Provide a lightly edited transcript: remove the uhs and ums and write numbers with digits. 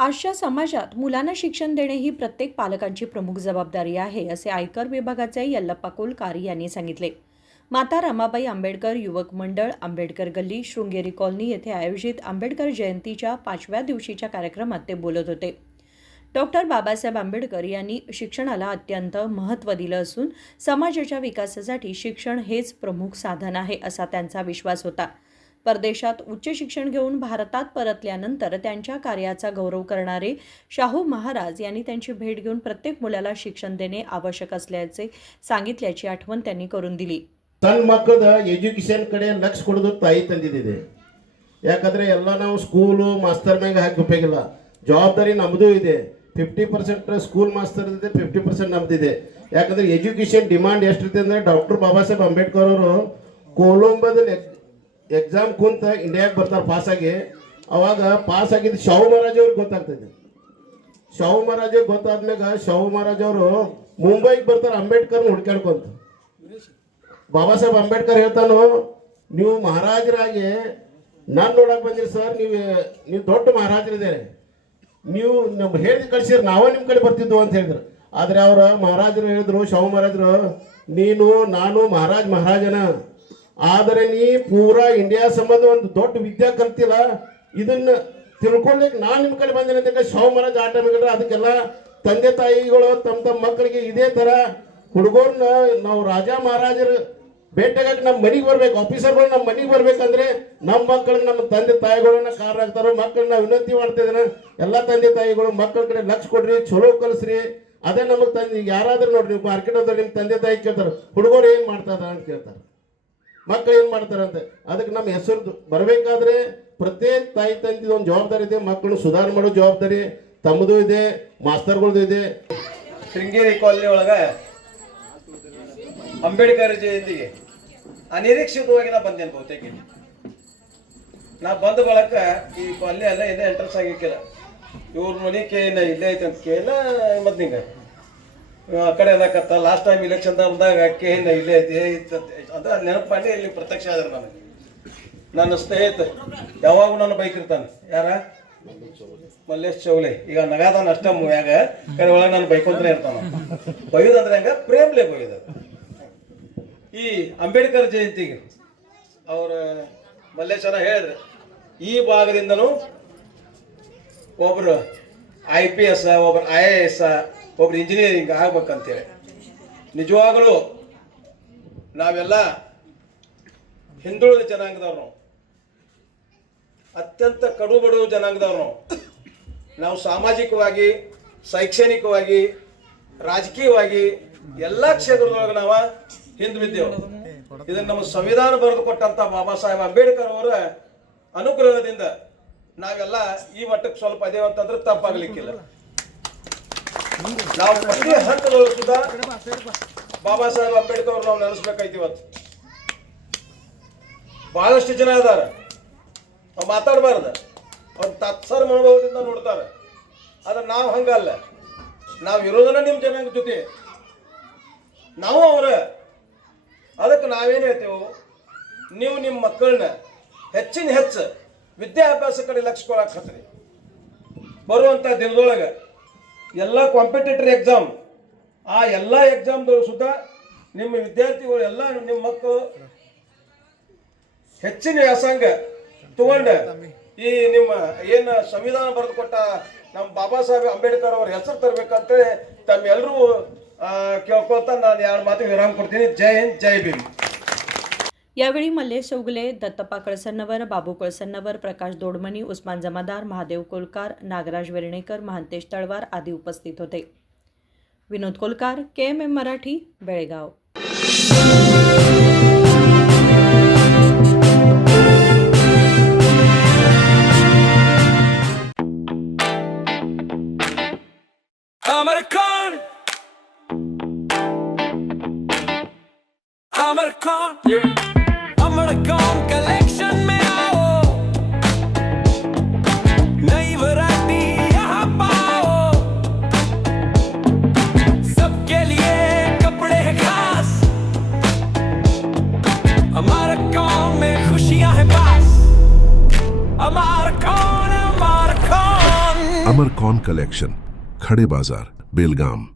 आजच्या समाजात मुलांना शिक्षण देणे ही प्रत्येक पालकांची प्रमुख जबाबदारी आहे, असे आयकर विभागाचे यल्लप्पा कोलकार यांनी सांगितले. माता रमाबाई आंबेडकर युवक मंडळ, आंबेडकर गल्ली, शृंगेरी कॉलनी येथे आयोजित आंबेडकर जयंतीच्या 5व्या दिवशीच्या कार्यक्रमात ते बोलत होते. डॉक्टर बाबासाहेब आंबेडकर यांनी शिक्षणाला अत्यंत महत्त्व दिलं असून समाजाच्या विकासासाठी शिक्षण हेच प्रमुख साधन आहे, असा त्यांचा विश्वास होता. परदेशात उच्च शिक्षण घेऊन भारतात परतल्यानंतर त्यांच्या कार्याचा गौरव करणारे शाहू महाराज यांनी त्यांची भेट घेऊन प्रत्येक मुलाला शिक्षण देणे आवश्यक असल्याचे सांगितल्याची आठवण त्यांनी करून दिली. ಸಣ್ಣ ಮಕ್ಕಳದ ಎಜುಕೇಶನ್ ಕಡೆ ಲಕ್ಷ್ಯ ಕೊಡೋದು ತಾಯಿ ತಂದಿದೆ. ಯಾಕಂದ್ರೆ ಎಲ್ಲ ನಾವು ಸ್ಕೂಲು ಮಾಸ್ತರ್ ಮ್ಯಾಗ ಹಾಕಿ ಉಪಯೋಗಿಲ್ಲ. ಜವಾಬ್ದಾರಿ ನಮ್ಮದು ಇದೆ. 50% ಸ್ಕೂಲ್ ಮಾಸ್ತರ್ ಇದೆ, 50% ನಮ್ದಿದೆ. ಯಾಕಂದ್ರೆ ಎಜುಕೇಶನ್ ಡಿಮಾಂಡ್ ಎಷ್ಟಿದೆ ಅಂದ್ರೆ ಡಾಕ್ಟರ್ ಬಾಬಾ ಸಾಹೇಬ್ ಅಂಬೇಡ್ಕರ್ ಅವರು ಕೊಲಂಬೋದಲ್ಲಿ ಎಕ್ಸಾಮ್ ಕುಂತ ಇಂಡಿಯಾಗೆ ಬರ್ತಾರೆ ಪಾಸ್ ಆಗಿ. ಅವಾಗ ಪಾಸ್ ಆಗಿದ್ದು ಶಾಹು ಮಹಾರಾಜ್ ಅವ್ರಿಗೆ ಗೊತ್ತಾಗ್ತದೆ. ಶಾಹು ಮಹಾರಾಜ್ ಗೊತ್ತಾದ್ಮ್ಯಾಗ ಶಾಹು ಮಹಾರಾಜ್ ಅವರು ಮುಂಬೈಗೆ ಬರ್ತಾರೆ ಅಂಬೇಡ್ಕರ್ ಹುಡ್ಕಾಡ್ಕೊಂತ. ಬಾಬಾ ಸಾಹೇಬ್ ಅಂಬೇಡ್ಕರ್ ಹೇಳ್ತಾನು, ನೀವು ಮಹಾರಾಜರಾಗಿ ನಾನು ನೋಡಕ್ ಬಂದಿರಿ ಸರ್, ನೀವು ದೊಡ್ಡ ಮಹಾರಾಜರಿದ್ದಾರೆ, ನೀವು ನಮ್ಮ ಹೇಳಿ ಕಳಿಸಿದ್ರೆ ನಾವೇ ನಿಮ್ಮ ಕಡೆ ಬರ್ತಿದ್ವು ಅಂತ ಹೇಳಿದ್ರು. ಆದರೆ ಅವರ ಮಹಾರಾಜರು ಹೇಳಿದ್ರು, ಶಾಹು ಮಹಾರಾಜರು, ನೀನು ನಾನು ಮಹಾರಾಜನ, ಆದರೆ ನೀ ಪೂರಾ ಇಂಡಿಯಾ ಸಂಬಂಧ ಒಂದು ದೊಡ್ಡ ವಿದ್ಯಾ ಕಲ್ತಿಲ್ಲ, ಇದನ್ನ ತಿಳ್ಕೊಳ್ಲಿಕ್ಕೆ ನಾನು ನಿಮ್ಮ ಕಡೆ ಬಂದೇನೆ ಅಂತ ಶಾಹು ಮಹಾರಾಜ್ ಆಟ ಬಿಟ್ರೆ. ಅದಕ್ಕೆಲ್ಲ ತಂದೆ ತಾಯಿಗಳು ತಮ್ಮ ಮಕ್ಕಳಿಗೆ ಇದೇ ಥರ ಹುಡುಗರನ್ನ ನಾವು ರಾಜ ಮಹಾರಾಜರು ಭೇಟಿಯಾಗಿ ನಮ್ಮ ಮನೆಗೆ ಬರ್ಬೇಕು, ಆಫೀಸರ್ಗಳು ನಮ್ಮ ಮನೆಗೆ ಬರ್ಬೇಕಂದ್ರೆ ನಮ್ಮ ಮಕ್ಕಳಿಗೆ ನಮ್ಮ ತಂದೆ ತಾಯಿಗಳನ್ನ ಕಾರಣ ಆಗ್ತಾರೋ. ಮಕ್ಕಳನ್ನ ವಿನಂತಿ ಮಾಡ್ತಾ ಇದ್ದಾನೆ, ಎಲ್ಲ ತಂದೆ ತಾಯಿಗಳು ಮಕ್ಕಳ ಕಡೆ ಲಕ್ಷ ಕೊಡ್ರಿ, ಚಲೋ ಕಲಿಸ್ರಿ. ಅದೇ ನಮಗೆ ತಂದೆ ಯಾರಾದ್ರೂ ನೋಡ್ರಿ, ನೀವು ಮಾರ್ಕೆಟ್ ಹೋದ್ರೆ ನಿಮ್ಮ ತಂದೆ ತಾಯಿ ಕೇಳ್ತಾರೆ, ಹುಡುಗರು ಏನು ಮಾಡ್ತಾರ ಅಂತ ಕೇಳ್ತಾರೆ, ಮಕ್ಕಳು ಏನು ಮಾಡ್ತಾರಂತ. ಅದಕ್ಕೆ ನಮ್ಮ ಹೆಸರು ಬರಬೇಕಾದ್ರೆ ಪ್ರತ್ಯೇಕ ತಾಯಿ ತಂದೆ ಒಂದು ಜವಾಬ್ದಾರಿ ಇದೆ. ಮಕ್ಕಳನ್ನ ಸುಧಾರಣೆ ಮಾಡೋ ಜವಾಬ್ದಾರಿ ತಮ್ಮದು ಇದೆ, ಮಾಸ್ತರ್ಗಳದ್ದು ಇದೆ. ಶೃಂಗೇರಿ ಕಾಲನಿ ಒಳಗೆ ಅಂಬೇಡ್ಕರ್ ಜಯಂತಿಗೆ ಅನಿರೀಕ್ಷಿತವಾಗಿ ನಾ ಬಂದೇನೆ. ಬಹುತೇಕ ನಾ ಬಂದ ಬಳಕ ಈ ಕಾಲನಿ ಎಲ್ಲ ಇನ್ನೂ ಎಂಟ್ರೆನ್ಸ್ ಆಗಿಕ್ಕಿಲ್ಲ. ಇವ್ರ ಮನೆ ಕೇಳಿನ ಇಲ್ಲೇ ಐತೆ ಅಂತ ಕೇಳಿನ, ಮತ್ತು ನಿಂಗೆ ಆ ಕಡೆ ಅದಕ್ಕತ್ತ ಲಾಸ್ಟ್ ಟೈಮ್ ಇಲೆಕ್ಷನ್ ಬಂದಾಗ ಕೇಳಿನ ಇಲ್ಲೇ ಐತಿ ಅಂತ ನೆನಪು ಮಾಡಿ ಇಲ್ಲಿ ಪ್ರತ್ಯಕ್ಷ ಆದ್ರೆ ನನಗೆ. ನನ್ನ ಸ್ನೇಹಿತ ಯಾವಾಗೂ ನನ್ನ ಬೈಕ್ ಇರ್ತಾನೆ, ಯಾರ ಮಲ್ಲೇಶ್ ಚೌಲೆ. ಈಗ ನಗಾದಾನ ಅಷ್ಟ ಮೂವ್ಯಾಗ ಕಡೆ ಒಳಗೆ ನಾನು ಬೈಕೊಂತಾನೆ ಇರ್ತಾನ. ಬೈಯೋದಂದ್ರೆ ಹೆಂಗ ಪ್ರೇಮ್ಲೆ ಬೈಯೋದು. ಈ ಅಂಬೇಡ್ಕರ್ ಜಯಂತಿಗೆ ಅವ್ರ ಮಲ್ಲೇಶನ ಹೇಳಿದ್ರೆ ಈ ಭಾಗದಿಂದನೂ ಒಬ್ರು IPS, ಒಬ್ರು IAS, ಒಬ್ರು ಇಂಜಿನಿಯರಿಂಗ್ ಆಗ್ಬೇಕಂತೇಳಿ. ನಿಜವಾಗಲೂ ನಾವೆಲ್ಲ ಹಿಂದುಳಿದ ಜನಾಂಗದವ್ರು, ಅತ್ಯಂತ ಕಡುಬಡು ಜನಾಂಗದವ್ರು. ನಾವು ಸಾಮಾಜಿಕವಾಗಿ, ಶೈಕ್ಷಣಿಕವಾಗಿ, ರಾಜಕೀಯವಾಗಿ ಎಲ್ಲ ಕ್ಷೇತ್ರದೊಳಗೆ ನಾವು ಹಿಂದೆ ಬಿದ್ದೇವು. ಇದನ್ನು ನಮ್ಮ ಸಂವಿಧಾನ ಬರೆದು ಕೊಟ್ಟಂತ ಬಾಬಾ ಸಾಹೇಬ್ ಅಂಬೇಡ್ಕರ್ ಅವರ ಅನುಗ್ರಹದಿಂದ ನಾವೆಲ್ಲ ಈ ಮಟ್ಟಕ್ಕೆ ಸ್ವಲ್ಪ ಅದೇವ ಅಂತಂದ್ರೆ ತಪ್ಪಾಗಲಿಕ್ಕಿಲ್ಲ. ನಾವು ಪ್ರತಿ ಹಂತದೊಳಗೆ ಸುಧಾ ಬಾಬಾ ಸಾಹೇಬ್ ಅಂಬೇಡ್ಕರ್ ಅವ್ರು ನಾವು ನೆನೆಸ್ಬೇಕಾಯ್ತು. ಇವತ್ತು ಬಹಳಷ್ಟು ಜನ ಅದಾರ, ಅವ್ರು ಮಾತಾಡಬಾರ್ದು, ಅವ್ರು ತತ್ಸರ ಮನೋಭಾವದಿಂದ ನೋಡ್ತಾರೆ. ಆದ್ರೆ ನಾವು ಹಂಗಲ್ಲ, ನಾವು ಇರೋದನ್ನ ನಿಮ್ಮ ಜನಾಂಗ ಜೊತೆ, ನಾವು ಅವರ. ಅದಕ್ಕೆ ನಾವೇನು ಹೇಳ್ತೇವೆ, ನೀವು ನಿಮ್ಮ ಮಕ್ಕಳನ್ನ ಹೆಚ್ಚು ವಿದ್ಯಾಭ್ಯಾಸ ಕಡೆ ಲಕ್ಷ್ಯ ಕೊಡಾಕತ್ರಿ. ಬರುವಂಥ ದಿನದೊಳಗೆ ಎಲ್ಲ ಕಾಂಪಿಟೇಟರ್ ಎಕ್ಸಾಮ್, ಆ ಎಲ್ಲ ಎಕ್ಸಾಮ್ದೊಳಗೆ ಸುದ್ದ ನಿಮ್ಮ ವಿದ್ಯಾರ್ಥಿಗಳು ಎಲ್ಲ ನಿಮ್ಮ ಮಕ್ಕಳು ಹೆಚ್ಚಿನ ವ್ಯಾಸಂಗ ತಗೊಂಡು ಈ ನಿಮ್ಮ ಏನು ಸಂವಿಧಾನ ಬರೆದು ಕೊಟ್ಟ ನಮ್ಮ ಬಾಬಾ ಸಾಹೇಬ್ ಅಂಬೇಡ್ಕರ್ ಅವ್ರ ಹೆಸರು ತರಬೇಕಂತೇಳಿ ತಮ್ಮೆಲ್ಲರೂ ಕೇಳ್ಕೊಳ್ತಾ ನಾನು 2 ಮಾತು ವಿರಾಮ ಕೊಡ್ತೀನಿ. ಜೈ ಹಿಂದ್, ಜೈ ಭೀಮ್. यावेळी मल्लेश चौगले, दत्तप्पा कळसन्नवर, बाबू कळसन्नवर, प्रकाश दोडमनी, उस्मान जमादार, महादेव कोलकार, नागराज वेर्णेकर, महांतेश तळवार आदी उपस्थित होते. विनोद कोलकार, KMM मराठी, बेळगाव. अमरकॉन कलेक्शन में आओ, नई वैरायटी यहाँ पाओ, सबके लिए कपड़े हैं खास, अमरकॉन में खुशियाँ हैं पास, अमरकॉन। समर कॉर्न कलेक्शन, खडे बाजार, बेलगाम.